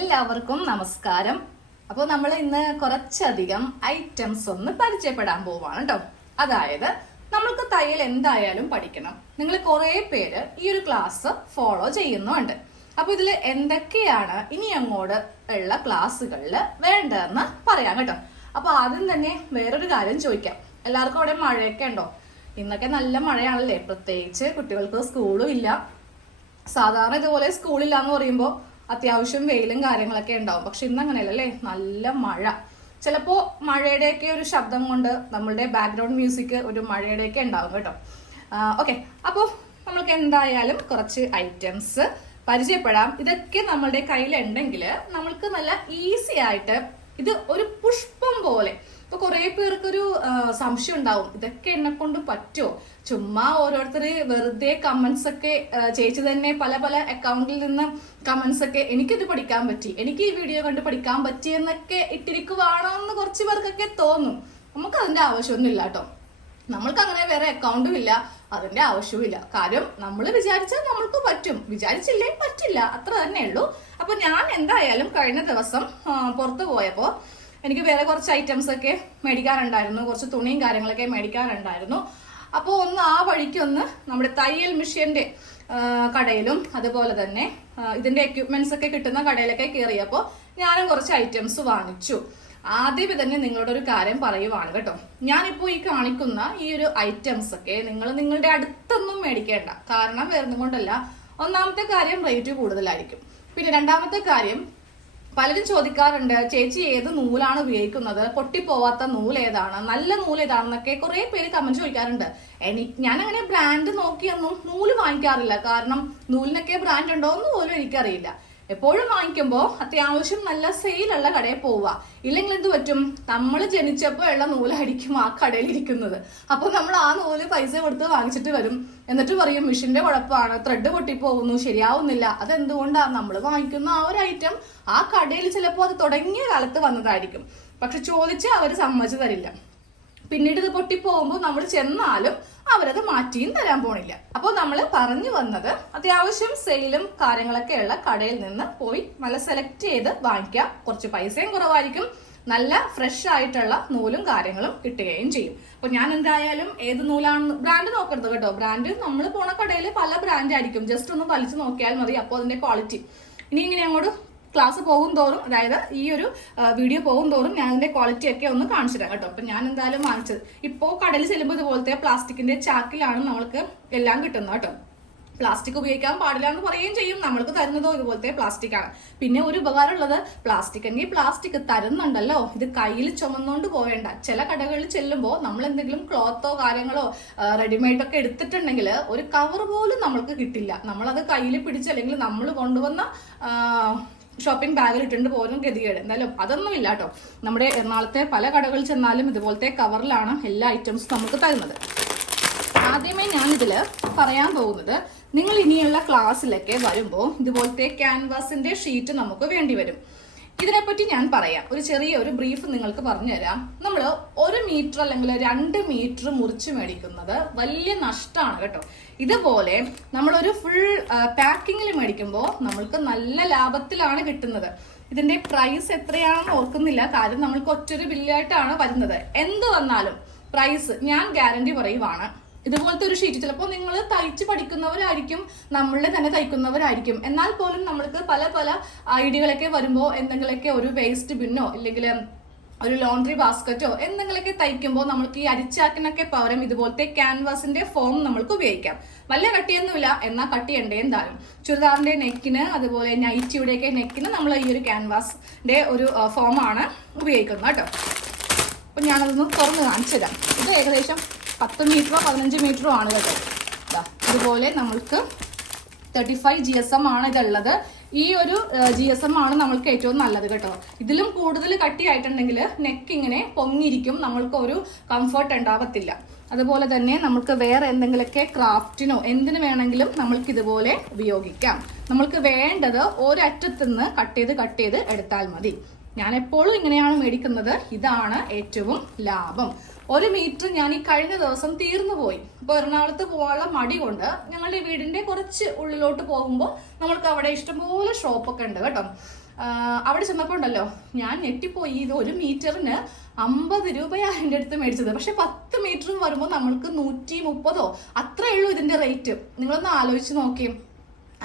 എല്ലാവർക്കും നമസ്കാരം. അപ്പോൾ നമ്മൾ ഇന്ന് കുറച്ചധികം ഐറ്റംസ് ഒന്ന് പരിചയപ്പെടാൻ പോവാണ് കേട്ടോ അതായത് നമ്മൾക്ക് തയ്യൽ എന്തായാലും പഠിക്കണം. നിങ്ങൾ കുറേ പേര് ഈ ഒരു ക്ലാസ് ഫോളോ ചെയ്യുന്നുണ്ട്. അപ്പോൾ ഇതിൽ എന്തൊക്കെയാണ് ഇനി അങ്ങോട്ട് ഉള്ള ക്ലാസ്സുകളിൽ വേണ്ടതെന്ന് പറയാം കേട്ടോ. അപ്പോൾ ആദ്യം തന്നെ വേറൊരു കാര്യം ചോദിക്കാം. എല്ലാവർക്കും അവിടെ മഴയൊക്കെ ഉണ്ടോ? ഇന്നൊക്കെ നല്ല മഴയാണല്ലേ? പ്രത്യേകിച്ച് കുട്ടികൾക്ക് സ്കൂളും ഇല്ല. സാധാരണ ഇതുപോലെ സ്കൂളില്ല എന്ന് പറയുമ്പോൾ അത്യാവശ്യം വെയിലും കാര്യങ്ങളൊക്കെ ഉണ്ടാവും. പക്ഷെ ഇന്ന് അങ്ങനെയല്ല അല്ലേ നല്ല മഴ. ചിലപ്പോ മഴയുടെയൊക്കെ ഒരു ശബ്ദം കൊണ്ട് നമ്മളുടെ ബാക്ക്ഗ്രൗണ്ട് മ്യൂസിക് ഒരു മഴയുടെയൊക്കെ ഉണ്ടാവും കേട്ടോ. ഓക്കെ അപ്പോൾ നമ്മൾക്ക് എന്തായാലും കുറച്ച് ഐറ്റംസ് പരിചയപ്പെടാം. ഇതൊക്കെ നമ്മളുടെ കയ്യിലുണ്ടെങ്കിൽ നമ്മൾക്ക് നല്ല ഈസി ആയിട്ട് ഇത് ഒരു പുഷ്പം പോലെ ഇപ്പൊ കുറെ പേർക്കൊരു സംശയം ഉണ്ടാവും. ഇതൊക്കെ എന്നെ കൊണ്ട് പറ്റുമോ ചുമ്മാ ഓരോരുത്തർ വെറുതെ കമന്റ്സ് ഒക്കെ ചേച്ചി തന്നെ പല പല അക്കൗണ്ടിൽ നിന്ന് കമന്റ്സ് ഒക്കെ എനിക്കിത് പഠിക്കാൻ പറ്റി. എനിക്ക് ഈ വീഡിയോ കണ്ട് പഠിക്കാൻ പറ്റി എന്നൊക്കെ ഇട്ടിരിക്കുവാണോ എന്ന് കുറച്ച് പേർക്കൊക്കെ തോന്നും. നമുക്ക് അതിന്റെ ആവശ്യമൊന്നുമില്ല കേട്ടോ നമ്മൾക്ക് അങ്ങനെ വേറെ അക്കൗണ്ടും ഇല്ല. അതിന്റെ ആവശ്യവുമില്ല കാര്യം നമ്മൾ വിചാരിച്ചാൽ നമ്മൾക്ക് പറ്റും. വിചാരിച്ചില്ലേ പറ്റില്ല. അത്ര തന്നെ ഉള്ളൂ അപ്പൊ ഞാൻ എന്തായാലും കഴിഞ്ഞ ദിവസം പുറത്തു പോയപ്പോൾ പോയപ്പോ എനിക്ക് വേറെ കുറച്ച് ഐറ്റംസ് ഒക്കെ മേടിക്കാറുണ്ടായിരുന്നു. കുറച്ച് തുണിയും കാര്യങ്ങളൊക്കെ മേടിക്കാറുണ്ടായിരുന്നു. അപ്പോൾ ഒന്ന് ആ വഴിക്ക് ഒന്ന് നമ്മുടെ തയ്യൽ മിഷ്യന്റെ കടയിലും അതുപോലെ തന്നെ ഇതിന്റെ ഇതിന്റെ എക്യുപ്മെന്റ്സ് ഒക്കെ കിട്ടുന്ന കടയിലൊക്കെ കയറിയപ്പോൾ ഞാനും കുറച്ച് ഐറ്റംസ് വാങ്ങിച്ചു. ആദ്യമേ തന്നെ നിങ്ങളോട് ഒരു കാര്യം പറയുവാണ് കേട്ടോ. ഞാനിപ്പോൾ ഈ കാണിക്കുന്ന ഈ ഒരു ഐറ്റംസ് ഒക്കെ നിങ്ങൾ നിങ്ങളുടെ അടുത്തൊന്നും മേടിക്കേണ്ട. കാരണം വരുന്നതുകൊണ്ടല്ല ഒന്നാമത്തെ കാര്യം റേറ്റ് കൂടുതലായിരിക്കും. പിന്നെ രണ്ടാമത്തെ കാര്യം പലരും ചോദിക്കാറുണ്ട് ചേച്ചി ഏത് നൂലാണ് ഉപയോഗിക്കുന്നത്? പൊട്ടിപ്പോവാത്ത നൂൽ ഏതാണ്? നല്ല നൂൽ ഏതാണെന്നൊക്കെ കുറെ പേര് കമന്റ് ചോദിക്കാറുണ്ട്. എനിക്ക് ഞാൻ അങ്ങനെ ബ്രാൻഡ് നോക്കിയൊന്നും നൂൽ വാങ്ങിക്കാറില്ല. കാരണം നൂലിനൊക്കെ ബ്രാൻഡ് ഉണ്ടോ എന്ന് പോലും എനിക്കറിയില്ല. എപ്പോഴും വാങ്ങിക്കുമ്പോൾ അത്യാവശ്യം നല്ല സെയിലുള്ള കടയിൽ പോവുക. ഇല്ലെങ്കിൽ എന്ത് പറ്റും? നമ്മൾ ജനിച്ചപ്പോൾ ഉള്ള നൂലായിരിക്കും ആ കടയിൽ ഇരിക്കുന്നത്. അപ്പൊ നമ്മൾ ആ നൂൽ പൈസ കൊടുത്ത് വാങ്ങിച്ചിട്ട് വരും. എന്നിട്ട് പറയും മെഷീന്റെ കുഴപ്പമാണ് ത്രെഡ് പൊട്ടിപ്പോകുന്നു. ശരിയാവുന്നില്ല. അതെന്തുകൊണ്ടാണ് നമ്മൾ വാങ്ങിക്കുന്ന ആ ഒരു ഐറ്റം ആ കടയിൽ ചിലപ്പോൾ അത് തുടങ്ങിയ കാലത്ത് വന്നതായിരിക്കും. പക്ഷെ ചോദിച്ചാൽ അവർ സമ്മതിച്ചു തരില്ല. പിന്നീട് ഇത് പൊട്ടിപ്പോകുമ്പോൾ നമ്മൾ ചെന്നാലും അവരത് മാറ്റിയും തരാൻ പോണില്ല. അപ്പോൾ നമ്മൾ പറഞ്ഞു വന്നത് അത്യാവശ്യം സെയിലും കാര്യങ്ങളൊക്കെ ഉള്ള കടയിൽ നിന്ന് പോയി നല്ല സെലക്ട് ചെയ്ത് വാങ്ങിക്കാം. കുറച്ച് പൈസയും കുറവായിരിക്കും. നല്ല ഫ്രഷ് ആയിട്ടുള്ള നൂലും കാര്യങ്ങളും കിട്ടുകയും ചെയ്യും. അപ്പൊ ഞാൻ എന്തായാലും ഏത് നൂലാണ് ബ്രാൻഡ് നോക്കരുത് കേട്ടോ. ബ്രാൻഡ് നമ്മൾ പോണ കടയിൽ പല ബ്രാൻഡ് ആയിരിക്കും. ജസ്റ്റ് ഒന്ന് വലിച്ചു നോക്കിയാൽ മതി. അപ്പോൾ അതിന്റെ ക്വാളിറ്റി ഇനി ഇങ്ങനെ അങ്ങോട്ട് ക്ലാസ് പോകും തോറും അതായത് ഈ ഒരു വീഡിയോ പോകും തോറും ഞാൻ അതിന്റെ ക്വാളിറ്റി ഒക്കെ ഒന്ന് കാണിച്ചു തരാം കേട്ടോ. അപ്പൊ ഞാൻ എന്തായാലും വാങ്ങിച്ചത്. ഇപ്പോ കടലിൽ ചെല്ലുമ്പോൾ ഇതുപോലത്തെ പ്ലാസ്റ്റിക്കിന്റെ ചാക്കിലാണ് നമ്മൾക്ക് എല്ലാം കിട്ടുന്നത് കേട്ടോ. പ്ലാസ്റ്റിക് ഉപയോഗിക്കാൻ പാടില്ല എന്ന് പറയുകയും ചെയ്യും. നമ്മൾക്ക് തരുന്നതോ ഇതുപോലത്തെ പ്ലാസ്റ്റിക് ആണ്. പിന്നെ ഒരു ഉപകാരമുള്ളത് പ്ലാസ്റ്റിക് എങ്കിൽ പ്ലാസ്റ്റിക് തരുന്നുണ്ടല്ലോ. ഇത് കയ്യിൽ ചുമന്നുകൊണ്ട് പോവേണ്ട. ചില കടകളിൽ ചെല്ലുമ്പോൾ നമ്മൾ എന്തെങ്കിലും ക്ലോത്തോ കാര്യങ്ങളോ റെഡിമെയ്ഡ് ഒക്കെ എടുത്തിട്ടുണ്ടെങ്കിൽ ഒരു കവർ പോലും നമ്മൾക്ക് കിട്ടില്ല. നമ്മളത് കയ്യിൽ പിടിച്ച് അല്ലെങ്കിൽ നമ്മൾ കൊണ്ടുവന്ന ഷോപ്പിംഗ് ബാഗിൽ ഇട്ടുണ്ട് പോലും ഗതികേട്. എന്തായാലും അതൊന്നും ഇല്ല കേട്ടോ. നമ്മുടെ എറണാകുളത്തെ പല കടകളിൽ ചെന്നാലും ഇതുപോലത്തെ കവറിലാണ് എല്ലാ ഐറ്റംസും നമുക്ക് തരുന്നത്. ആദ്യമേ ഞാൻ ഇതിൽ പറയാൻ പോകുന്നത് നിങ്ങൾ ഇനിയുള്ള ക്ലാസ്സിലൊക്കെ വരുമ്പോൾ ഇതുപോലത്തെ ക്യാൻവാസിന്റെ ഷീറ്റ് നമുക്ക് വേണ്ടി വരും. ഇതിനെപ്പറ്റി ഞാൻ പറയാം. ഒരു ചെറിയ ഒരു ബ്രീഫ് നിങ്ങൾക്ക് പറഞ്ഞു തരാം നമ്മൾ ഒരു മീറ്റർ അല്ലെങ്കിൽ രണ്ട് മീറ്റർ മുറിച്ച് മേടിക്കുന്നത് വലിയ നഷ്ടമാണ് കേട്ടോ. ഇതുപോലെ നമ്മളൊരു ഫുൾ പാക്കിങ്ങിൽ മേടിക്കുമ്പോൾ നമ്മൾക്ക് നല്ല ലാഭത്തിലാണ് കിട്ടുന്നത്. ഇതിന്റെ പ്രൈസ് എത്രയാണെന്ന് ഓർക്കുന്നില്ല. കാര്യം നമ്മൾക്ക് ഒറ്റൊരു ബില്ലായിട്ടാണ് വരുന്നത്. എന്ത് വന്നാലും പ്രൈസ് ഞാൻ ഗ്യാരണ്ടി പറയുവാണ്. ഇതുപോലത്തെ ഒരു ഷീറ്റ് ചിലപ്പോൾ നിങ്ങൾ തയ്ച്ച് പഠിക്കുന്നവരായിരിക്കും നമ്മളുടെ തന്നെ തയ്ക്കുന്നവരായിരിക്കും. എന്നാൽ പോലും നമ്മൾക്ക് പല പല ഐഡിയകളൊക്കെ വരുമ്പോൾ എന്തെങ്കിലുമൊക്കെ ഒരു വേസ്റ്റ് ബിന്നോ ഇല്ലെങ്കിൽ ഒരു ലോണ്ടറി ബാസ്ക്കറ്റോ എന്തെങ്കിലുമൊക്കെ തയ്ക്കുമ്പോൾ നമുക്ക് ഈ അരിച്ചാക്കിനൊക്കെ പകരം ഇതുപോലത്തെ ക്യാൻവാസിന്റെ ഫോം നമ്മൾക്ക് ഉപയോഗിക്കാം. വലിയ കട്ടിയൊന്നുമില്ല എന്നാൽ കട്ടി എന്തായാലും. ചുരിദാറിന്റെ നെക്കിന് അതുപോലെ നൈറ്റിയുടെയൊക്കെ നെക്കിന് നമ്മൾ ഈ ഒരു ക്യാൻവാസിന്റെ ഒരു ഫോമാണ് ഉപയോഗിക്കുന്നത് കേട്ടോ. അപ്പൊ ഞാനതൊന്ന് തുറന്ന് കാണിച്ചു തരാം ഇത് ഏകദേശം പത്ത് മീറ്ററോ പതിനഞ്ച് മീറ്ററോ ആണ് കേട്ടോ ദാ, ഇതുപോലെ നമ്മൾക്ക് thirty five G S M ആണ് ഇതുള്ളത്. ഈ ഒരു ജി എസ് എം ആണ് നമ്മൾക്ക് ഏറ്റവും നല്ലത് കേട്ടോ. ഇതിലും കൂടുതൽ കട്ടിയായിട്ടുണ്ടെങ്കിൽ നെക്ക് ഇങ്ങനെ പൊങ്ങിയിരിക്കും. നമ്മൾക്ക് ഒരു കംഫർട്ട് ഉണ്ടാവത്തില്ല. അതുപോലെ തന്നെ നമുക്ക് വേറെ എന്തെങ്കിലുമൊക്കെ ക്രാഫ്റ്റിനോ എന്തിനു വേണമെങ്കിലും നമ്മൾക്ക് ഇതുപോലെ ഉപയോഗിക്കാം. നമ്മൾക്ക് വേണ്ടത് ഒരറ്റത്തുനിന്ന് കട്ട് ചെയ്ത് കട്ട് ചെയ്ത് എടുത്താൽ മതി. ഞാൻ എപ്പോഴും ഇങ്ങനെയാണ് മേടിക്കുന്നത്. ഇതാണ് ഏറ്റവും ലാഭം. ഒരു മീറ്റർ ഞാൻ ഈ കഴിഞ്ഞ ദിവസം തീർന്നു പോയി. അപ്പോൾ എറണാകുളത്ത് പോകാനുള്ള മടി കൊണ്ട് ഞങ്ങളുടെ വീടിന്റെ കുറച്ച് ഉള്ളിലോട്ട് പോകുമ്പോൾ നമ്മൾക്ക് അവിടെ ഇഷ്ടംപോലെ ഷോപ്പൊക്കെ ഉണ്ട് കേട്ടോ. അവിടെ ചെന്നപ്പോൾ ഉണ്ടല്ലോ ഞാൻ ഞെട്ടിപ്പോയി. ഇത് ഒരു മീറ്ററിന് അമ്പത് രൂപയാണ് എന്റെ അടുത്ത് മേടിച്ചത്. പക്ഷേ പത്ത് മീറ്റർ വരുമ്പോൾ നമ്മൾക്ക് നൂറ്റി മുപ്പതോ അത്രയേ ഉള്ളൂ ഇതിന്റെ റേറ്റ്. നിങ്ങളൊന്ന് ആലോചിച്ച് നോക്കിയും.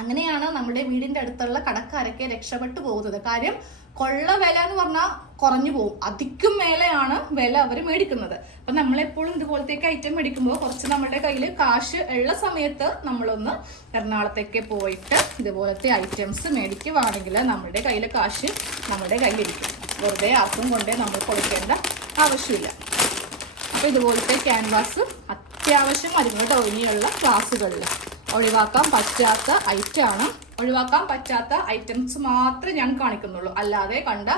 അങ്ങനെയാണ് നമ്മുടെ വീടിന്റെ അടുത്തുള്ള കടക്കാരൊക്കെ രക്ഷപ്പെട്ടു പോകുന്നത്. കാര്യം കൊള്ള വില എന്ന് പറഞ്ഞാൽ കുറഞ്ഞു പോകും അധികം മേലെയാണ് വില അവർ മേടിക്കുന്നത്. അപ്പൊ നമ്മളെപ്പോഴും ഇതുപോലത്തേക്ക് ഐറ്റം മേടിക്കുമ്പോൾ കുറച്ച് നമ്മുടെ കയ്യിൽ കാശ് ഉള്ള സമയത്ത് നമ്മളൊന്ന് എറണാകുളത്തേക്ക് പോയിട്ട് ഇതുപോലത്തെ ഐറ്റംസ് മേടിക്കുവാണെങ്കിൽ നമ്മുടെ കയ്യിൽ കാശ് നമ്മുടെ കയ്യിലിരിക്കും. വെറുതെ ആർക്കും കൊണ്ടേ നമ്മൾ കൊടുക്കേണ്ട ആവശ്യമില്ല. അപ്പൊ ഇതുപോലത്തെ ക്യാൻവാസ് അത്യാവശ്യം മരുന്ന് കേട്ടോ ഇനിയുള്ള ക്ലാസ്സുകളിൽ ഒഴിവാക്കാൻ പറ്റാത്ത ഐറ്റം ആണ് ഒഴിവാക്കാൻ പറ്റാത്ത ഐറ്റംസ് മാത്രമേ ഞാൻ കാണിക്കുന്നുള്ളൂ. അല്ലാതെ കണ്ട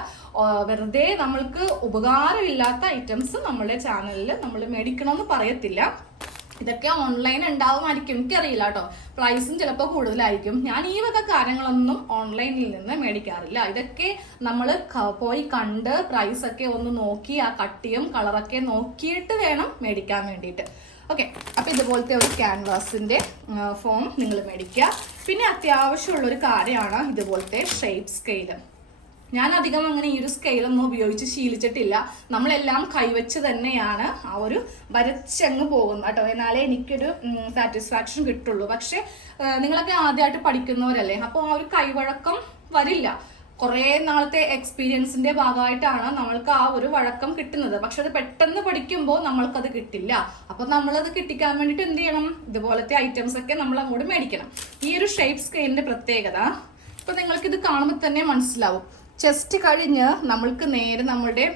വെറുതെ നമ്മൾക്ക് ഉപകാരമില്ലാത്ത ഐറ്റംസ് നമ്മുടെ ചാനലിൽ നമ്മൾ മേടിക്കണമെന്ന് പറയത്തില്ല. ഇതൊക്കെ ഓൺലൈൻ ഉണ്ടാവുമായിരിക്കും. എനിക്കറിയില്ല കേട്ടോ. പ്രൈസും ചിലപ്പോൾ കൂടുതലായിരിക്കും. ഞാൻ ഈ വക കാര്യങ്ങളൊന്നും ഓൺലൈനിൽ നിന്ന് മേടിക്കാറില്ല. ഇതൊക്കെ നമ്മൾ പോയി കണ്ട് പ്രൈസൊക്കെ ഒന്ന് നോക്കി ആ കട്ടിയും കളറൊക്കെ നോക്കിയിട്ട് വേണം മേടിക്കാൻ വേണ്ടിയിട്ട്. ഓക്കെ അപ്പൊ ഇതുപോലത്തെ ഒരു ക്യാൻവാസിന്റെ ഫോം നിങ്ങൾ മേടിക്കുക. പിന്നെ അത്യാവശ്യമുള്ള ഒരു കാര്യമാണ് ഇതുപോലത്തെ ഷേപ്പ് സ്കെയിൽ ഞാൻ അധികം അങ്ങനെ ഈ ഒരു സ്കെയിലൊന്നും ഉപയോഗിച്ച് ശീലിച്ചിട്ടില്ല. നമ്മളെല്ലാം കൈവച്ച് തന്നെയാണ് ആ ഒരു വരച്ചങ്ങ് പോകുന്നത് കേട്ടോ. എന്നാലേ എനിക്കൊരു സാറ്റിസ്ഫാക്ഷൻ കിട്ടുള്ളൂ. പക്ഷെ നിങ്ങളൊക്കെ ആദ്യമായിട്ട് പഠിക്കുന്നവരല്ലേ? അപ്പോൾ ആ ഒരു കൈവഴക്കം വരില്ല. കുറേ നാളത്തെ എക്സ്പീരിയൻസിന്റെ ഭാഗമായിട്ടാണ് നമ്മൾക്ക് ആ ഒരു വഴക്കം കിട്ടുന്നത്. പക്ഷെ അത് പെട്ടെന്ന് പഠിക്കുമ്പോൾ നമ്മൾക്കത് കിട്ടില്ല. അപ്പൊ നമ്മളത് കിട്ടിക്കാൻ വേണ്ടിയിട്ട് എന്ത് ചെയ്യണം? ഇതുപോലത്തെ ഐറ്റംസ് ഒക്കെ നമ്മൾ അങ്ങോട്ട് മേടിക്കണം. ഈ ഒരു ഷേപ്പ് സ്കെയിലിന്റെ പ്രത്യേകത ഇപ്പൊ നിങ്ങൾക്ക് ഇത് കാണുമ്പോൾ തന്നെ മനസ്സിലാവും. ചെസ്റ്റ് കഴിഞ്ഞ് നമ്മൾക്ക് നേരെ നമ്മളുടെ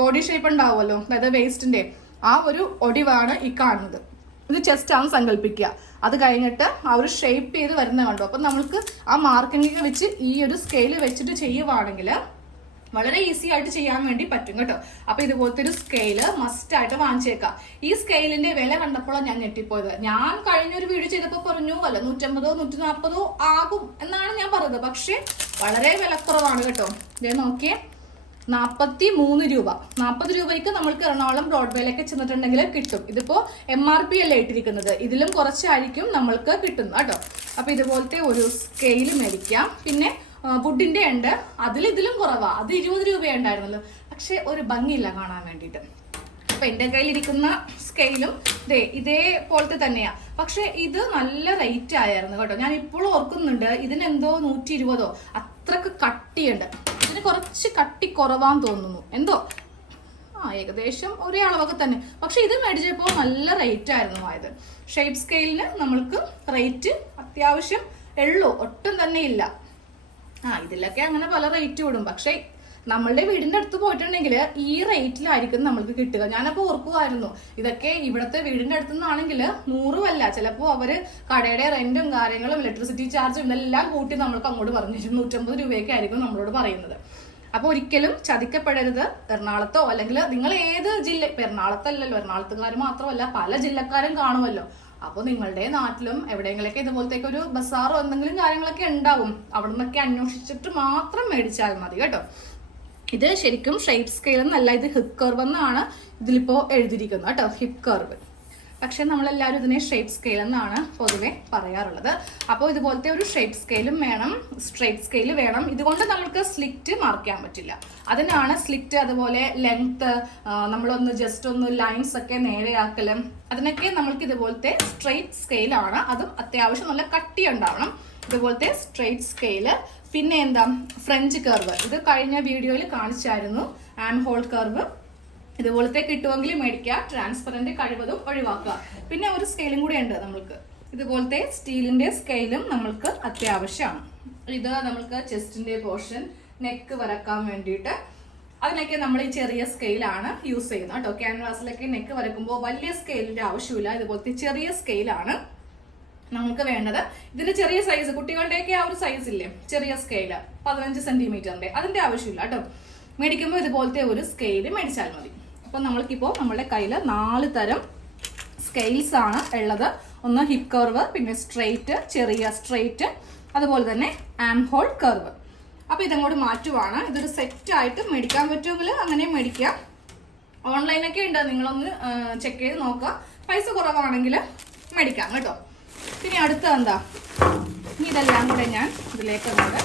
ബോഡി ഷേപ്പ് ഉണ്ടാവുമല്ലോ അതായത് വേസ്റ്റിന്റെ ആ ഒരു ഒടിവാണ് ഈ കാണുന്നത്. ഇത് ചെസ്റ്റ് ആണ് സങ്കല്പിക്കുക അത് കഴിഞ്ഞിട്ട് ആ ഒരു ഷേപ്പ് ചെയ്ത് വരുന്ന കണ്ടു? അപ്പൊ നമ്മൾക്ക് ആ മാർക്കിംഗ് വെച്ച് ഈ ഒരു സ്കെയിൽ വെച്ചിട്ട് ചെയ്യുവാണെങ്കിൽ വളരെ ഈസി ആയിട്ട് ചെയ്യാൻ വേണ്ടി പറ്റും കേട്ടോ. അപ്പൊ ഇതുപോലത്തെ ഒരു സ്കെയിൽ മസ്റ്റ് ആയിട്ട് വാങ്ങിച്ചേക്കാം. ഈ സ്കെയിലിന്റെ വില കണ്ടപ്പോഴാണ് ഞാൻ ഞെട്ടിപ്പോയത്. ഞാൻ കഴിഞ്ഞ ഒരു വീഡിയോ ചെയ്തപ്പോൾ പറഞ്ഞു അല്ല നൂറ്റമ്പതോ നൂറ്റി നാൽപ്പതോ ആകും എന്നാണ് ഞാൻ പറഞ്ഞത്. പക്ഷെ വളരെ വിലക്കുറവാണ് കേട്ടോ. ഇതേ നോക്കിയേ. നാൽപ്പത്തി മൂന്ന് രൂപ. നാൽപ്പത് രൂപയ്ക്ക് നമ്മൾക്ക് എറണാകുളം ബ്രോഡ്വേയിലൊക്കെ ചെന്നിട്ടുണ്ടെങ്കിൽ കിട്ടും. ഇതിപ്പോ എം ആർ പി അല്ലേ ഇട്ടിരിക്കുന്നത്. ഇതിലും കുറച്ചായിരിക്കും നമ്മൾക്ക് കിട്ടുന്നത് കേട്ടോ. അപ്പൊ ഇതുപോലത്തെ ഒരു സ്കെയിൽ മേടിക്കാം. പിന്നെ വുഡിന്റെ ഉണ്ട്. അതിൽ ഇതിലും കുറവാ. അത് ഇരുപത് രൂപയുണ്ടായിരുന്നല്ലോ പക്ഷെ ഒരു ഭംഗിയില്ല കാണാൻ വേണ്ടിയിട്ട്. അപ്പൊ എന്റെ കയ്യിലിരിക്കുന്ന സ്കെയിലും ദേ ഇതേപോലത്തെ തന്നെയാണ് പക്ഷെ ഇത് നല്ല റേറ്റ് ആയിരുന്നു കേട്ടോ. ഞാൻ ഇപ്പോഴും ഓർക്കുന്നുണ്ട് ഇതിനെന്തോ നൂറ്റി ഇരുപതോ അത്രയ്ക്ക് കട്ടിയുണ്ട്. കുറച്ച് കട്ടി കുറവാൻ തോന്നുന്നു. എന്തോ? ആ ഏകദേശം ഒരേ അളവൊക്കെ തന്നെ. പക്ഷെ ഇത് മേടിച്ചപ്പോൾ നല്ല റേറ്റ് ആയിരുന്നു ആയത്. ഷേപ്പ് സ്കെയിലിന് നമ്മൾക്ക് റേറ്റ് അത്യാവശ്യം എള്ളു ഒട്ടും തന്നെ ഇല്ല. ആ ഇതിലൊക്കെ അങ്ങനെ പല റേറ്റ് വിടും പക്ഷെ നമ്മളുടെ വീടിന്റെ അടുത്ത് പോയിട്ടുണ്ടെങ്കിൽ ഈ റേറ്റിലായിരിക്കും നമ്മൾക്ക് കിട്ടുക. ഞാനപ്പോ ഓർക്കുമായിരുന്നു ഇതൊക്കെ ഇവിടുത്തെ വീടിന്റെ അടുത്ത് നിന്നാണെങ്കിൽ നൂറുമല്ല ചിലപ്പോൾ അവർ കടയുടെ റെന്റും കാര്യങ്ങളും ഇലക്ട്രിസിറ്റി ചാർജും ഇതെല്ലാം കൂട്ടി നമ്മൾക്ക് അങ്ങോട്ട് പറഞ്ഞു. നൂറ്റമ്പത് രൂപയൊക്കെ ആയിരിക്കും നമ്മളോട് പറയുന്നത്. അപ്പൊ ഒരിക്കലും ചതിക്കപ്പെടരുത്. എറണാകുളത്തോ അല്ലെങ്കിൽ നിങ്ങൾ ഏത് ജില്ല എറണാകുളത്തല്ലല്ലോ. എറണാകുളത്തുകാർ മാത്രമല്ല പല ജില്ലക്കാരും കാണുമല്ലോ അപ്പൊ നിങ്ങളുടെ നാട്ടിലും എവിടെയെങ്കിലൊക്കെ ഇതുപോലത്തേക്ക് ഒരു ബസാറോ എന്തെങ്കിലും കാര്യങ്ങളൊക്കെ ഉണ്ടാവും. അവിടെ നിന്നൊക്കെ അന്വേഷിച്ചിട്ട് മാത്രം മേടിച്ചാൽ മതി കേട്ടോ. ഇത് ശരിക്കും ഷേപ്പ് സ്കെയിൽ എന്നല്ല ഇത് ഹിപ് കർവ് എന്നാണ് ഇതിലിപ്പോ എഴുതിയിരിക്കുന്നത് കേട്ടോ ഹിപ് കർവ് പക്ഷെ നമ്മളെല്ലാവരും ഇതിനെ ഷേപ്പ് സ്കെയിൽ എന്നാണ് പൊതുവെ പറയാറുള്ളത്. അപ്പോൾ ഇതുപോലത്തെ ഒരു ഷേപ്പ് സ്കെയിലും വേണം സ്ട്രേറ്റ് സ്കെയിൽ വേണം. ഇതുകൊണ്ട് നമുക്ക് സ്ലിറ്റ് മാർക്ക് ചെയ്യാൻ പറ്റില്ല. അതിനാണ് സ്ലിറ്റ് അതുപോലെ ലെങ്ത്ത് നമ്മളൊന്ന് ജസ്റ്റ് ഒന്ന് ലൈൻസ് ഒക്കെ നേരെയാക്കലും. അതിനൊക്കെ നമ്മൾക്ക് ഇതുപോലത്തെ സ്ട്രേറ്റ് സ്കെയിലാണ് അതും അത്യാവശ്യം നല്ല കട്ടി ഉണ്ടാവണം ഇതുപോലത്തെ സ്ട്രേറ്റ് സ്കെയിൽ പിന്നെ എന്താ ഫ്രഞ്ച് കർവ്. ഇത് കഴിഞ്ഞ വീഡിയോയിൽ കാണിച്ചായിരുന്നു. Armhole curve. ഇതുപോലത്തെ കിട്ടുമെങ്കിൽ മേടിക്കുക. ട്രാൻസ്പെറന്റ് കഴിവതും ഒഴിവാക്കുക. പിന്നെ ഒരു സ്കെയിലും കൂടെ ഉണ്ട് നമ്മൾക്ക്. ഇതുപോലത്തെ സ്റ്റീലിന്റെ സ്കെയിലും നമ്മൾക്ക് അത്യാവശ്യമാണ്. ഇത് നമ്മൾക്ക് ചെസ്റ്റിന്റെ പോർഷൻ നെക്ക് വരക്കാൻ വേണ്ടിയിട്ട്. അതിനൊക്കെ നമ്മൾ ഈ ചെറിയ സ്കെയിലാണ് യൂസ് ചെയ്യുന്നത്. കേട്ടോ ക്യാൻവാസിലൊക്കെ നെക്ക് വരക്കുമ്പോൾ വലിയ സ്കെയിലിന്റെ ആവശ്യമില്ല. ഇതുപോലത്തെ ചെറിയ സ്കെയിലാണ് നമുക്ക് വേണ്ടത്. ഇതിന്റെ ചെറിയ സൈസ് കുട്ടികളുടെയൊക്കെ ആ ഒരു സൈസ് ഇല്ലേ? ചെറിയ സ്കെയിൽ പതിനഞ്ച് സെന്റിമീറ്ററിന്റെ അതിന്റെ ആവശ്യമില്ല കേട്ടോ. മേടിക്കുമ്പോൾ ഇതുപോലത്തെ ഒരു സ്കെയിൽ മേടിച്ചാൽ മതി. അപ്പൊ നമ്മൾക്കിപ്പോ നമ്മുടെ കയ്യിൽ നാല് തരം സ്കെയിൽസ് ആണ് ഉള്ളത്. ഒന്ന് ഹിപ് കർവ് പിന്നെ സ്ട്രെയിറ്റ് ചെറിയ സ്ട്രെയിറ്റ് അതുപോലെ തന്നെ ആം ഹോൾ കർവ് അപ്പൊ ഇതങ്ങോട്ട് മാറ്റുവാണ്. ഇതൊരു സെറ്റ് ആയിട്ട് മേടിക്കാൻ പറ്റുമെങ്കിൽ അങ്ങനെ മേടിക്കാം. ഓൺലൈനൊക്കെ ഉണ്ട്. നിങ്ങളൊന്ന് ചെക്ക് ചെയ്ത് നോക്കുക. പൈസ കുറവാണെങ്കിൽ മേടിക്കാം കേട്ടോ. പിന്നെ അടുത്ത എന്താ? ഇനി ഇതെല്ലാം കൂടെ ഞാൻ ഇതിലേക്ക് അങ്ങോട്ട്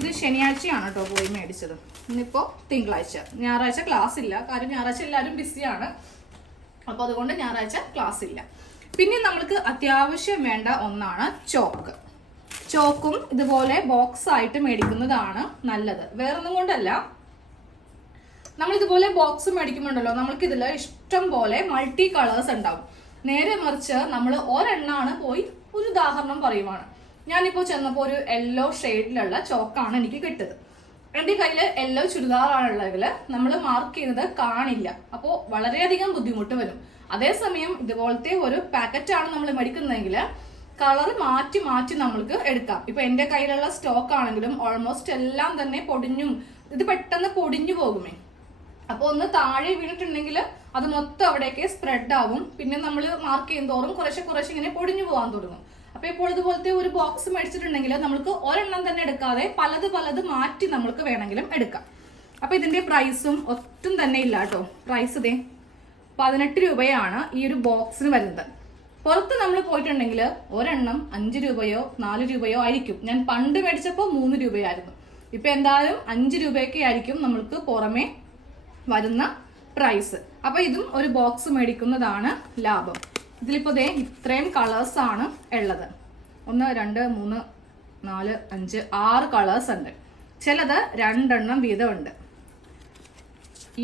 ഇത് ശനിയാഴ്ചയാണ് കേട്ടോ പോയി മേടിച്ചത്. ഇന്നിപ്പോൾ തിങ്കളാഴ്ച. ഞായറാഴ്ച ക്ലാസ് ഇല്ല. കാര്യം ഞായറാഴ്ച എല്ലാവരും ബിസിയാണ് അപ്പോൾ അതുകൊണ്ട് ഞായറാഴ്ച ക്ലാസ് ഇല്ല. പിന്നെ നമ്മൾക്ക് അത്യാവശ്യം വേണ്ട ഒന്നാണ് ചോക്ക്. ചോക്കും ഇതുപോലെ ബോക്സ് ആയിട്ട് മേടിക്കുന്നതാണ് നല്ലത്. വേറൊന്നും കൊണ്ടല്ല. നമ്മൾ ഇതുപോലെ ബോക്സ് മേടിക്കുമ്പോണ്ടല്ലോ ഇതിൽ ഇഷ്ടം പോലെ മൾട്ടി കളേഴ്സ് ഉണ്ടാവും. നേരെ മറിച്ച് നമ്മൾ ഒരെണ്ണാണ് പോയി ഒരു ഉദാഹരണം പറയുവാണ്. ഞാനിപ്പോൾ ചെന്നപ്പോൾ ഒരു യെല്ലോ ഷെയ്ഡിലുള്ള ചോക്കാണ് എനിക്ക് കിട്ടിയത്. എന്റെ കയ്യിൽ യെല്ലോ ചുരിദാറാണുള്ളതിൽ നമ്മൾ മാർക്ക് ചെയ്യുന്നത് കാണില്ല. അപ്പോൾ വളരെയധികം ബുദ്ധിമുട്ട് വരും. അതേസമയം ഇതുപോലത്തെ ഒരു പാക്കറ്റ് ആണ് നമ്മൾ മേടിക്കുന്നതെങ്കിൽ കളർ മാറ്റി മാറ്റി നമ്മൾക്ക് എടുക്കാം. ഇപ്പൊ എന്റെ കയ്യിലുള്ള സ്റ്റോക്ക് ആണെങ്കിലും ഓൾമോസ്റ്റ് എല്ലാം തന്നെ പൊടിഞ്ഞും ഇത് പെട്ടെന്ന് പൊടിഞ്ഞു പോകുമേ. അപ്പൊ ഒന്ന് താഴെ വീണിട്ടുണ്ടെങ്കിൽ അത് മൊത്തം അവിടേക്ക് സ്പ്രെഡ് ആവും. പിന്നെ നമ്മൾ മാർക്ക് ചെയ്യും തോറും കുറേശ്ശെ കുറേശ്ശെ ഇങ്ങനെ പൊടിഞ്ഞു പോകാൻ തുടങ്ങും. അപ്പൊ ഇപ്പോൾ ഇതുപോലത്തെ ഒരു ബോക്സ് മേടിച്ചിട്ടുണ്ടെങ്കിൽ നമുക്ക് ഒരെണ്ണം തന്നെ എടുക്കാതെ പലത് പലത് മാറ്റി നമ്മൾക്ക് വേണമെങ്കിലും എടുക്കാം. അപ്പൊ ഇതിന്റെ പ്രൈസും ഒട്ടും തന്നെ ഇല്ല കേട്ടോ. പ്രൈസ് ഇതേ പതിനെട്ട് രൂപയാണ് ഈ ഒരു ബോക്സിന് വരുന്നത്. പുറത്ത് നമ്മൾ പോയിട്ടുണ്ടെങ്കിൽ ഒരെണ്ണം അഞ്ച് രൂപയോ നാല് രൂപയോ ആയിരിക്കും. ഞാൻ പണ്ട് മേടിച്ചപ്പോൾ മൂന്ന് രൂപയായിരുന്നു. ഇപ്പൊ എന്തായാലും അഞ്ച് രൂപയൊക്കെ ആയിരിക്കും നമ്മൾക്ക് പുറമേ വരുന്ന പ്രൈസ് അപ്പോൾ ഇതും ഒരു ബോക്സ് മേടിക്കുന്നതാണ് ലാഭം. ഇതിലിപ്പോ ദേ ഇത്രയും ആണ് ഉള്ളത്. ഒന്ന് രണ്ട് മൂന്ന് നാല് അഞ്ച് ആറ് കളേഴ്സ് ഉണ്ട്. ചിലത് രണ്ടെണ്ണം വീതമുണ്ട്.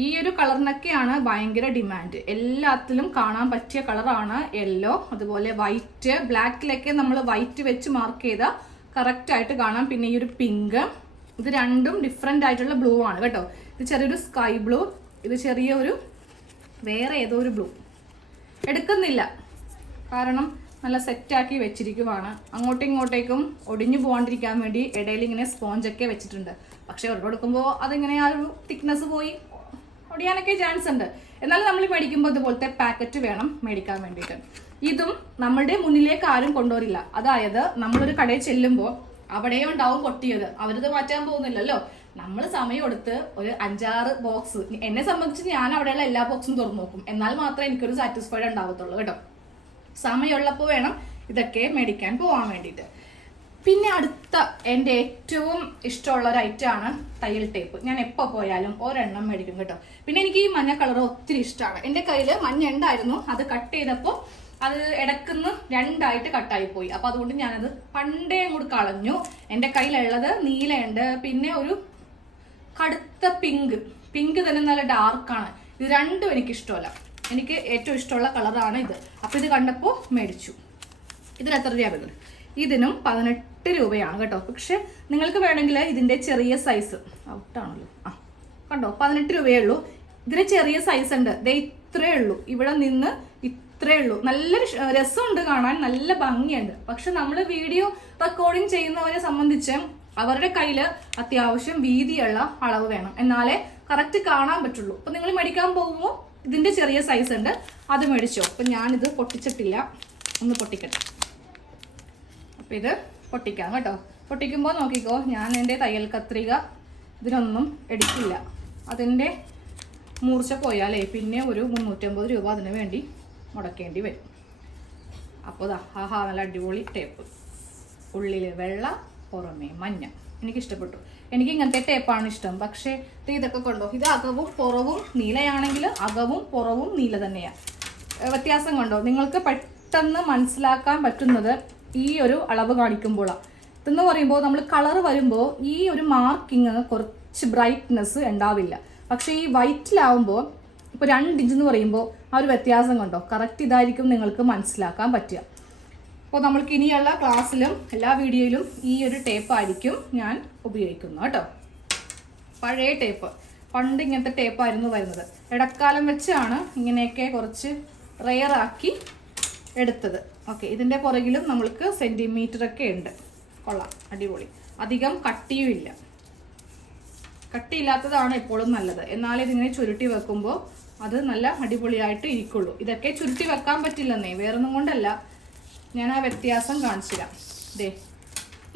ഈ ഒരു കളറിനൊക്കെയാണ് ഭയങ്കര ഡിമാൻഡ് എല്ലാത്തിലും കാണാൻ പറ്റിയ കളറാണ് യെല്ലോ അതുപോലെ വൈറ്റ് ബ്ലാക്കിലൊക്കെ നമ്മൾ വൈറ്റ് വെച്ച് മാർക്ക് ചെയ്ത കറക്റ്റ് ആയിട്ട് കാണാം. പിന്നെ ഈ ഒരു പിങ്ക് ഇത് രണ്ടും ഡിഫറെന്റ് ആയിട്ടുള്ള ബ്ലൂ ആണ് കേട്ടോ. ഇത് ചെറിയൊരു സ്കൈ ബ്ലൂ ഇത് ചെറിയ ഒരു വേറെ ഏതോ ഒരു ബ്ലൂ എടുക്കുന്നില്ല. കാരണം നല്ല സെറ്റാക്കി വെച്ചിരിക്കുവാണ്. അങ്ങോട്ടും ഇങ്ങോട്ടേക്കും ഒടിഞ്ഞു പോകാണ്ടിരിക്കാൻ വേണ്ടി ഇടയിൽ ഇങ്ങനെ സ്പോഞ്ചൊക്കെ വെച്ചിട്ടുണ്ട്. പക്ഷെ ഒരെണ്ണം കൊടുക്കുമ്പോൾ അതിങ്ങനെ ആ ഒരു തിക്നെസ് പോയി? ഒടിയാനൊക്കെ ചാൻസ് ഉണ്ട്. എന്നാലും നമ്മൾ മേടിക്കുമ്പോൾ ഇതുപോലത്തെ പാക്കറ്റ് വേണം മേടിക്കാൻ വേണ്ടിയിട്ട്. ഇതും നമ്മളുടെ മുന്നിലേക്ക് ആരും കൊണ്ടുവരില്ല. അതായത് നമ്മളൊരു കടയിൽ ചെല്ലുമ്പോൾ അവിടെയും ഉണ്ടാവും പൊട്ടിയത്. അവരിത് മാറ്റാൻ പോകുന്നില്ലല്ലോ. നമ്മൾ സമയം എടുത്ത് ഒരു അഞ്ചാറ് ബോക്സ് എന്നെ സംബന്ധിച്ച് ഞാൻ അവിടെയുള്ള എല്ലാ ബോക്സും തുറന്നു നോക്കും. എന്നാൽ മാത്രമേ എനിക്കൊരു സാറ്റിസ്ഫൈഡ് ഉണ്ടാവത്തുള്ളൂ കേട്ടോ. സമയമുള്ളപ്പോൾ വേണം ഇതൊക്കെ മേടിക്കാൻ പോകാൻ വേണ്ടിയിട്ട്. പിന്നെ അടുത്ത എന്റെ ഏറ്റവും ഇഷ്ടമുള്ള ഒരു ഐറ്റമാണ് തയ്യൽ ടേപ്പ് ഞാൻ എപ്പോൾ പോയാലും ഒരെണ്ണം മേടിക്കും കേട്ടോ. പിന്നെ എനിക്ക് ഈ മഞ്ഞ കളർ ഒത്തിരി ഇഷ്ടമാണ്. എന്റെ കയ്യിൽ മഞ്ഞ ഉണ്ടായിരുന്നു. അത് കട്ട് ചെയ്തപ്പോൾ അത് ഇടക്കുന്ന് രണ്ടായിട്ട് കട്ടായി പോയി. അപ്പോൾ അതുകൊണ്ട് ഞാനത് പണ്ടേ അങ്ങോട്ട് കളഞ്ഞു. എന്റെ കയ്യിലുള്ളത് നീലയുണ്ട്. പിന്നെ ഒരു കടുത്ത പിങ്ക് പിങ്ക് തന്നെ നല്ല ഡാർക്കാണ് ഇത് രണ്ടും എനിക്ക് ഇഷ്ടമല്ല എനിക്ക് ഏറ്റവും ഇഷ്ടമുള്ള കളറാണ് ഇത്. അപ്പോൾ ഇത് കണ്ടപ്പോൾ മേടിച്ചു. ഇതിന് എത്ര രൂപ വരുന്നത് ഇതിനും പതിനെട്ട് രൂപയാണ് കേട്ടോ. പക്ഷെ നിങ്ങൾക്ക് വേണമെങ്കിൽ ഇതിന്റെ ചെറിയ സൈസ് ഔട്ടാണല്ലോ ആ കണ്ടോ? പതിനെട്ട് രൂപയേ ഉള്ളൂ. ഇതിന് ചെറിയ സൈസ് ഉണ്ട്. ദേ ഇത്രയേ ഉള്ളൂ. ഇവിടെ നിന്ന് ഇത്രയേ ഉള്ളൂ. നല്ലൊരു രസമുണ്ട് കാണാൻ. നല്ല ഭംഗിയുണ്ട്. പക്ഷെ നമ്മൾ വീഡിയോ റെക്കോർഡിങ് ചെയ്യുന്നവരെ സംബന്ധിച്ച് അവരുടെ കയ്യിൽ അത്യാവശ്യം വീതിയുള്ള അളവ് വേണം. എന്നാലേ കറക്റ്റ് കാണാൻ പറ്റുള്ളൂ. അപ്പൊ നിങ്ങൾ മേടിക്കാൻ പോകുമ്പോൾ ഇതിന്റെ ചെറിയ സൈസ് ഉണ്ട്. അത് മേടിച്ചോ. അപ്പൊ ഞാനിത് പൊട്ടിച്ചിട്ടില്ല. ഒന്ന് പൊട്ടിക്കട്ടെ. അപ്പം ഇത് പൊട്ടിക്കാം കേട്ടോ. പൊട്ടിക്കുമ്പോൾ നോക്കിക്കോ ഞാൻ എന്റെ തയ്യൽ കത്രിക ഇതിനൊന്നും എടുക്കില്ല. അതിന്റെ മൂർച്ച പോയാലേ പിന്നെ ഒരു മുന്നൂറ്റമ്പത് രൂപ അതിന് വേണ്ടി മുടക്കേണ്ടി വരും. അപ്പോൾ ആഹാ നല്ല അടിപൊളി ടേപ്പ് ഉള്ളിൽ വെള്ള പുറമേ മഞ്ഞ. എനിക്ക് ഇഷ്ടപ്പെട്ടു എനിക്ക് ഇങ്ങനത്തെ ടേപ്പാണ് ഇഷ്ടം. പക്ഷേ ഇതൊക്കെ കൊണ്ടോ? ഇത് അകവും പുറവും നീലയാണെങ്കിൽ അകവും പുറവും നീല തന്നെയാണ് വ്യത്യാസം കൊണ്ടോ? നിങ്ങൾക്ക് പെട്ടെന്ന് മനസ്സിലാക്കാൻ പറ്റുന്നത് ഈ ഒരു അളവ് കാണിക്കുമ്പോഴാണ് ഇതെന്ന് പറയുമ്പോൾ നമ്മൾ കളർ വരുമ്പോൾ ഈ ഒരു മാർക്കിങ് കുറച്ച് ബ്രൈറ്റ്നെസ് ഉണ്ടാവില്ല. പക്ഷേ ഈ വൈറ്റിലാവുമ്പോൾ ഇപ്പോൾ രണ്ട് ഇഞ്ച് എന്ന് പറയുമ്പോൾ ആ ഒരു വ്യത്യാസം കൊണ്ടോ? കറക്റ്റ് ഇതായിരിക്കും നിങ്ങൾക്ക് മനസ്സിലാക്കാൻ പറ്റുക. അപ്പോൾ നമ്മൾക്ക് ഇനിയുള്ള ക്ലാസ്സിലും എല്ലാ വീഡിയോയിലും ഈ ഒരു ടേപ്പ് ആയിരിക്കും ഞാൻ ഉപയോഗിക്കുന്നത് കേട്ടോ. പഴയ ടേപ്പ് പണ്ട് ഇങ്ങനത്തെ ടേപ്പായിരുന്നു വരുന്നത്. ഇടക്കാലം വെച്ചാണ് ഇങ്ങനെയൊക്കെ കുറച്ച് റെയറാക്കി എടുത്തത്. ഓക്കെ ഇതിന്റെ പുറകിലും നമ്മൾക്ക് സെന്റിമീറ്റർ ഒക്കെ ഉണ്ട്. കൊള്ളാം അടിപൊളി. അധികം കട്ടിയുമില്ല കട്ടിയില്ലാത്തതാണ് എപ്പോഴും നല്ലത്. എന്നാൽ ഇതിങ്ങനെ ചുരുട്ടി വെക്കുമ്പോൾ അത് നല്ല അടിപൊളിയായിട്ട് ഇരിക്കുള്ളൂ. ഇതൊക്കെ ചുരുട്ടി വെക്കാൻ പറ്റില്ലെന്നേ വേറൊന്നും കൊണ്ടല്ല. ഞാൻ ആ വ്യത്യാസം കാണിച്ചുതരാം. ദേ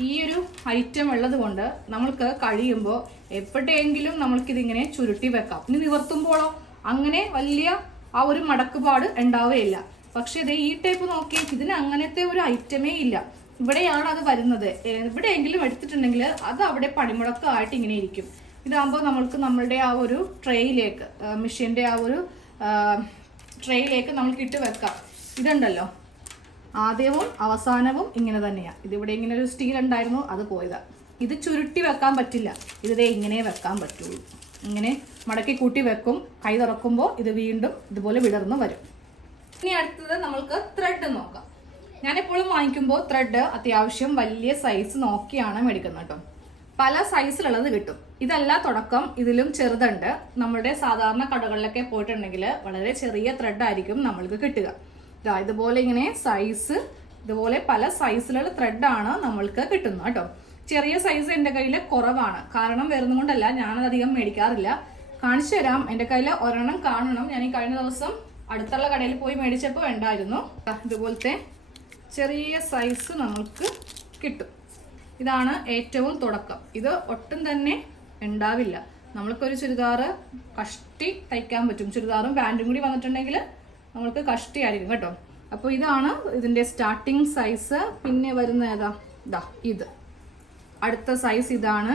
ഈ ഒരു ഐറ്റം ഉള്ളത് കൊണ്ട് നമ്മൾക്ക് കഴിയുമ്പോൾ എപ്പോഴെങ്കിലും നമ്മൾക്കിതിങ്ങനെ ചുരുട്ടി വെക്കാം. ഇനി നിവർത്തുമ്പോഴോ? അങ്ങനെ വലിയ ആ ഒരു മടക്കുപാട് ഉണ്ടാവുകയില്ല. പക്ഷേ ഇത് ഈ ടൈപ്പ് നോക്കി ഇതിന് അങ്ങനത്തെ ഒരു ഐറ്റമേ ഇല്ല. ഇവിടെയാണ് അത് വരുന്നത്. എവിടെയെങ്കിലും എടുത്തിട്ടുണ്ടെങ്കിൽ അത് അവിടെ പണിമുടക്കായിട്ട് ഇങ്ങനെ ഇരിക്കും. ഇതാകുമ്പോൾ നമ്മൾക്ക് നമ്മളുടെ ആ ഒരു ട്രേയിലേക്ക് മെഷീന്റെ ആ ഒരു ട്രേയിലേക്ക് നമ്മൾക്ക് ഇട്ട് വെക്കാം. ഇതുണ്ടല്ലോ? ആദ്യവും അവസാനവും ഇങ്ങനെ തന്നെയാണ് ഇതിവിടെ ഇങ്ങനെ ഒരു സ്റ്റീൽ ഉണ്ടായിരുന്നു അത് പോയതാണ് ഇത് ചുരുട്ടി വെക്കാൻ പറ്റില്ല. ഇത് ദേ ഇങ്ങനെ വെക്കാൻ പറ്റുള്ളൂ. ഇങ്ങനെ മടക്കി കൂട്ടി വെക്കും. കൈ തുറക്കുമ്പോൾ ഇത് വീണ്ടും ഇതുപോലെ വിടർന്ന് വരും. ഇനി അടുത്തത് നമ്മൾക്ക് ത്രെഡ് നോക്കാം. ഞാൻ എപ്പോഴും വാങ്ങിക്കുമ്പോൾ ത്രെഡ് അത്യാവശ്യം വലിയ സൈസ് നോക്കിയാണ് മേടിക്കുന്നത് കേട്ടോ. പല സൈസിലുള്ളത് കിട്ടും. ഇതല്ല തുടക്കം ഇതിലും ചെറുതുണ്ട്. നമ്മുടെ സാധാരണ കടകളിലൊക്കെ പോയിട്ടുണ്ടെങ്കിൽ വളരെ ചെറിയ ത്രെഡ് ആയിരിക്കും നമ്മൾക്ക് കിട്ടുക. ദാ ഇതുപോലെ ഇങ്ങനെ സൈസ് ഇതുപോലെ പല സൈസിലുള്ള ത്രെഡാണ് നമ്മൾക്ക് കിട്ടുന്നത് കേട്ടോ. ചെറിയ സൈസ് എന്റെ കയ്യിൽ കുറവാണ്. കാരണം വരുന്നത് കൊണ്ടല്ല ഞാനത് അധികം മേടിക്കാറില്ല. കാണിച്ചു തരാം. എന്റെ കയ്യിൽ ഒരെണ്ണം കാണണം. ഞാൻ ഈ കഴിഞ്ഞ ദിവസം അടുത്തുള്ള കടയിൽ പോയി മേടിച്ചപ്പോൾ ഉണ്ടായിരുന്നു ഇതുപോലത്തെ ചെറിയ സൈസ് നമുക്ക് കിട്ടും. ഇതാണ് ഏറ്റവും തുടക്കം. ഇത് ഒട്ടും തന്നെ ഉണ്ടാവില്ല. നമ്മൾക്കൊരു ചുരിദാറ് കഷ്ടി തയ്ക്കാൻ പറ്റും. ചുരിദാറും പാന്റും കൂടി വന്നിട്ടുണ്ടെങ്കിൽ നമ്മൾക്ക് കഷ്ടിയായിരിക്കും കേട്ടോ. അപ്പോൾ ഇതാണ് ഇതിന്റെ സ്റ്റാർട്ടിങ് സൈസ് പിന്നെ വരുന്ന ഏതാ? ഇതാ ഇത്. അടുത്ത സൈസ് ഇതാണ്.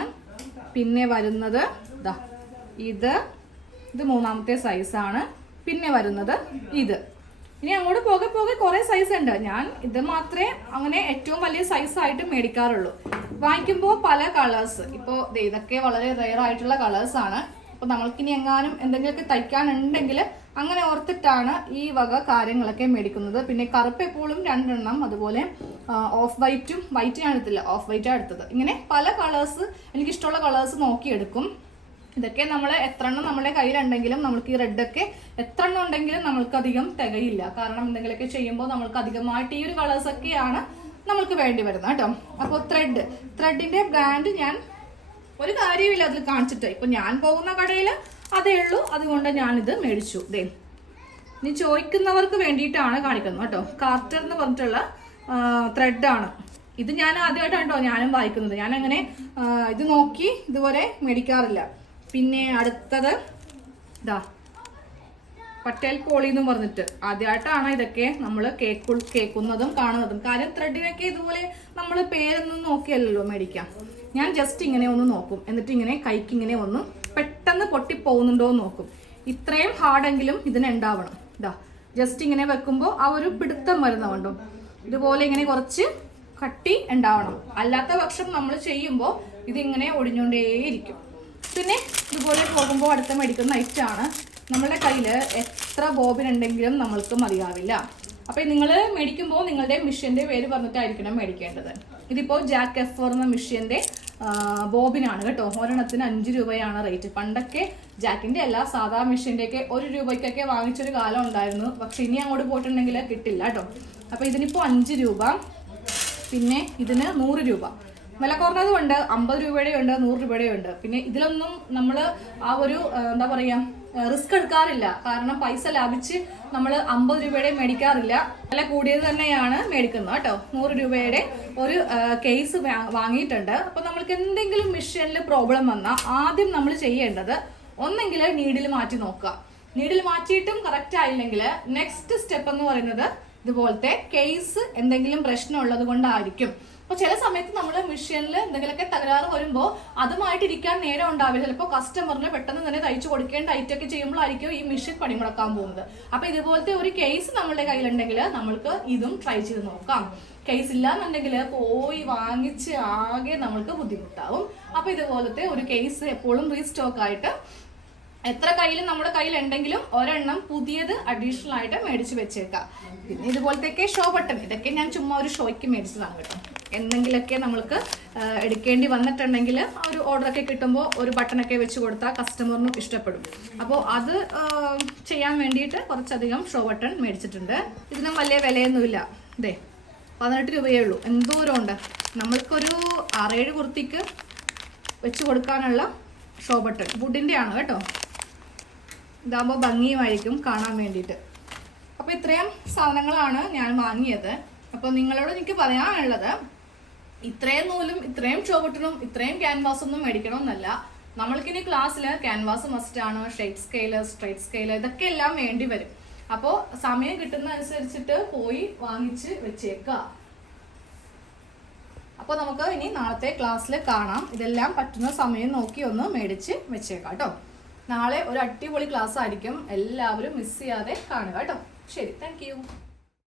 പിന്നെ വരുന്നത് ഇതാ ഇത്. ഇത് മൂന്നാമത്തെ സൈസാണ് പിന്നെ വരുന്നത് ഇത്. ഇനി അങ്ങോട്ട് പോകെ പോകെ കുറേ സൈസ് ഉണ്ട്. ഞാൻ ഇത് മാത്രമേ അങ്ങനെ ഏറ്റവും വലിയ സൈസ് ആയിട്ട് മേടിക്കാറുള്ളൂ. വാങ്ങിക്കുമ്പോൾ പല കളേഴ്സ് ഇപ്പോൾ ഇതൊക്കെ വളരെ റെയർ ആയിട്ടുള്ള കളേഴ്സ് ആണ്. അപ്പോൾ നമ്മൾക്കിനി എങ്ങാനും എന്തെങ്കിലുമൊക്കെ തയ്ക്കാനുണ്ടെങ്കിൽ അങ്ങനെ ഓർത്തിട്ടാണ് ഈ വക കാര്യങ്ങളൊക്കെ മേടിക്കുന്നത്. പിന്നെ കറുപ്പ് എപ്പോഴും രണ്ടെണ്ണം അതുപോലെ ഓഫ് വൈറ്റും വൈറ്റ് ഞാൻ എടുത്തില്ല. ഓഫ് വൈറ്റാണ് എടുത്തത്. ഇങ്ങനെ പല കളേഴ്സ് എനിക്കിഷ്ടമുള്ള കളേഴ്സ് നോക്കിയെടുക്കും. ഇതൊക്കെ നമ്മൾ എത്ര എണ്ണം നമ്മുടെ കയ്യിലുണ്ടെങ്കിലും നമുക്ക് ഈ റെഡൊക്കെ എത്ര എണ്ണം ഉണ്ടെങ്കിലും നമ്മൾക്ക് അധികം തികയില്ല. കാരണം എന്തെങ്കിലുമൊക്കെ ചെയ്യുമ്പോൾ നമ്മൾക്ക് അധികമായിട്ട് ഈ ഒരു കളേഴ്സ് ഒക്കെയാണ് നമ്മൾക്ക് വേണ്ടി വരുന്നത് കേട്ടോ. അപ്പോൾ ത്രെഡ് ത്രെഡിന്റെ ബ്രാൻഡ് ഞാൻ ഒരു കാര്യമില്ല അതിൽ കാണിച്ചിട്ട്. ഇപ്പൊ ഞാൻ പോകുന്ന കടയിൽ അതേ ഉള്ളൂ. അതുകൊണ്ട് ഞാനിത് മേടിച്ചു. ദേ ഇനി ചോദിക്കുന്നവർക്ക് വേണ്ടിയിട്ടാണ് കാണിക്കുന്നത് കേട്ടോ. കാർട്ടർ എന്ന് പറഞ്ഞിട്ടുള്ള ത്രെഡാണ് ഇത് ഞാൻ ആദ്യമായിട്ടാണ് കേട്ടോ ഞാനും വായിക്കുന്നത്. ഞാൻ അങ്ങനെ ഇത് നോക്കി ഇതുവരെ മേടിക്കാറില്ല. പിന്നെ അടുത്തത് ഇതാ പട്ടേൽ പോളി എന്ന് പറഞ്ഞിട്ട്. ആദ്യമായിട്ടാണ് ഇതൊക്കെ നമ്മൾ കേൾക്കുന്നതും കാണുന്നതും. കാര്യം ത്രെഡിനൊക്കെ ഇതുപോലെ നമ്മൾ പേരൊന്നും നോക്കിയല്ലല്ലോ മേടിക്കാം ഞാൻ ജസ്റ്റ് ഇങ്ങനെ ഒന്ന് നോക്കും. എന്നിട്ട് ഇങ്ങനെ കൈക്ക് ഇങ്ങനെ ഒന്ന് പെട്ടെന്ന് പൊട്ടിപ്പോകുന്നുണ്ടോ എന്ന് നോക്കും. ഇത്രയും ഹാർഡെങ്കിലും ഇതിന് ഉണ്ടാവണം. ഇതാ ജസ്റ്റ് ഇങ്ങനെ വെക്കുമ്പോൾ ആ ഒരു പിടുത്തം വരുന്ന കണ്ടോ? ഇതുപോലെ ഇങ്ങനെ കുറച്ച് കട്ടി ഉണ്ടാവണം. അല്ലാത്ത പക്ഷം നമ്മൾ ചെയ്യുമ്പോൾ ഇതിങ്ങനെ ഒടിഞ്ഞുകൊണ്ടേയിരിക്കും. പിന്നെ ഇതുപോലെ പോകുമ്പോൾ അടുത്ത മേടിക്കുന്ന ആണ്. നമ്മളുടെ കയ്യിൽ എത്ര ബോബിൻ ഉണ്ടെങ്കിലും നമ്മൾക്ക് മതിയാവില്ല. അപ്പോൾ നിങ്ങൾ മേടിക്കുമ്പോൾ നിങ്ങളുടെ മിഷ്യന്റെ പേര് പറഞ്ഞിട്ടായിരിക്കണം മേടിക്കേണ്ടത്. ഇതിപ്പോൾ ജാക്ക് എഫ് എന്ന മിഷ്യന്റെ ബോബിനാണ് കേട്ടോ. ഒരെണ്ണത്തിന് അഞ്ച് രൂപയാണ് റേറ്റ്. പണ്ടൊക്കെ ജാക്കിന്റെ അല്ല സാധാ മിഷ്യന്റെയൊക്കെ ഒരു രൂപയ്ക്കൊക്കെ വാങ്ങിച്ചൊരു കാലം ഉണ്ടായിരുന്നു. പക്ഷെ ഇനി അങ്ങോട്ട് പോയിട്ടുണ്ടെങ്കിൽ കിട്ടില്ല കേട്ടോ. അപ്പോൾ ഇതിനിപ്പോ അഞ്ച് രൂപ. പിന്നെ ഇതിന് നൂറ് രൂപ. വില കുറഞ്ഞതും ഉണ്ട് അമ്പത് രൂപയുടെ ഉണ്ട് നൂറ് രൂപയുടെ ഉണ്ട് പിന്നെ ഇതിലൊന്നും നമ്മൾ ആ ഒരു എന്താ പറയുക റിസ്ക് എടുക്കാറില്ല. കാരണം പൈസ ലാഭിച്ച് നമ്മൾ അമ്പത് രൂപയുടെ മേടിക്കാറില്ല. വില കൂടിയത് തന്നെയാണ് മേടിക്കുന്നത് കേട്ടോ. നൂറ് രൂപയുടെ ഒരു കേസ് വാങ്ങിയിട്ടുണ്ട്. അപ്പോൾ നമ്മൾക്ക് എന്തെങ്കിലും മിഷനിൽ പ്രോബ്ലം വന്നാൽ ആദ്യം നമ്മൾ ചെയ്യേണ്ടത് ഒന്നെങ്കിൽ നീഡിൽ മാറ്റി നോക്കുക. നീഡിൽ മാറ്റിയിട്ടും കറക്റ്റ് ആയില്ലെങ്കിൽ നെക്സ്റ്റ് സ്റ്റെപ്പ് എന്ന് പറയുന്നത് ഇതുപോലത്തെ കേസ് എന്തെങ്കിലും പ്രശ്നം ഉള്ളത് കൊണ്ടായിരിക്കും. അപ്പൊ ചില സമയത്ത് നമ്മൾ മെഷീനിൽ എന്തെങ്കിലുമൊക്കെ തകരാറ് വരുമ്പോൾ അതുമായിട്ട് ഇരിക്കാൻ നേരം ഉണ്ടാവില്ല. ചിലപ്പോൾ കസ്റ്റമറിന് പെട്ടെന്ന് തന്നെ തയ്ച്ചു കൊടുക്കേണ്ട ഐറ്റൊക്കെ ചെയ്യുമ്പോഴായിരിക്കും ഈ മെഷീൻ പണിമുടക്കാൻ പോകുന്നത്. അപ്പൊ ഇതുപോലത്തെ ഒരു കേസ് നമ്മളുടെ കയ്യിലുണ്ടെങ്കിൽ നമ്മൾക്ക് ഇതും ട്രൈ ചെയ്ത് നോക്കാം. കേസ് ഇല്ലാന്നുണ്ടെങ്കിൽ പോയി വാങ്ങിച്ച് ആകെ നമ്മൾക്ക് ബുദ്ധിമുട്ടാവും. അപ്പൊ ഇതുപോലത്തെ ഒരു കേസ് എപ്പോഴും റീസ്റ്റോക്ക് ആയിട്ട് എത്ര കയ്യിൽ നമ്മുടെ കയ്യിൽ ഉണ്ടെങ്കിലും ഒരെണ്ണം പുതിയത് അഡീഷണൽ ആയിട്ട് മേടിച്ച് വെച്ചേക്കാം. പിന്നെ ഇതുപോലത്തെ ഷോ ബട്ടൺ ഇതൊക്കെ ഞാൻ ചുമ്മാ ഒരു ഷോയ്ക്ക് മേടിച്ചതാണ് കേട്ടോ. എന്തെങ്കിലുമൊക്കെ നമ്മൾക്ക് എടുക്കേണ്ടി വന്നിട്ടുണ്ടെങ്കിൽ ഒരു ഓർഡറൊക്കെ കിട്ടുമ്പോൾ ഒരു ബട്ടണൊക്കെ വെച്ച് കൊടുത്താൽ കസ്റ്റമറിനും ഇഷ്ടപ്പെടും. അപ്പോൾ അത് ചെയ്യാൻ വേണ്ടിയിട്ട് കുറച്ചധികം ഷോ ബട്ടൺ മേടിച്ചിട്ടുണ്ട്. ഇതിനും വലിയ വിലയൊന്നുമില്ല. ഇതേ പതിനെട്ട് രൂപയേ ഉള്ളൂ. എന്തോരം ഉണ്ട് നമ്മൾക്കൊരു ആറേഴ് കുർത്തിക്ക് വെച്ച് കൊടുക്കാനുള്ള ഷോ ബട്ടൺ. വുഡിന്റെ ആണ് കേട്ടോ. ഇതാകുമ്പോൾ ഭംഗിയുമായിരിക്കും കാണാൻ വേണ്ടിയിട്ട്. അപ്പോൾ ഇത്രയും സാധനങ്ങളാണ് ഞാൻ വാങ്ങിയത്. അപ്പോൾ നിങ്ങളോട് എനിക്ക് പറയാനുള്ളത് ഇത്രയും നൂലും ഇത്രയും ചോവട്ടനും ഇത്രയും ക്യാൻവാസ് ഒന്നും മേടിക്കണമെന്നല്ല. നമ്മൾക്കിനി ക്ലാസ്സിൽ ക്യാൻവാസ് മസ്റ്റ് ആണ് ഷേപ്പ് സ്കെയിൽ സ്ട്രൈറ്റ് സ്കെയിൽ ഇതൊക്കെ എല്ലാം വേണ്ടി വരും. അപ്പോൾ സമയം കിട്ടുന്ന അനുസരിച്ചിട്ട് പോയി വാങ്ങിച്ച് വെച്ചേക്കുക അപ്പോൾ നമുക്ക് ഇനി നാളത്തെ ക്ലാസ്സിൽ കാണാം. ഇതെല്ലാം പറ്റുന്ന സമയം നോക്കി ഒന്ന് മേടിച്ച് വെച്ചേക്കാം കേട്ടോ. നാളെ ഒരു അടിപൊളി ക്ലാസ് ആയിരിക്കും. എല്ലാവരും മിസ് ചെയ്യാതെ കാണുക കേട്ടോ. ശരി താങ്ക്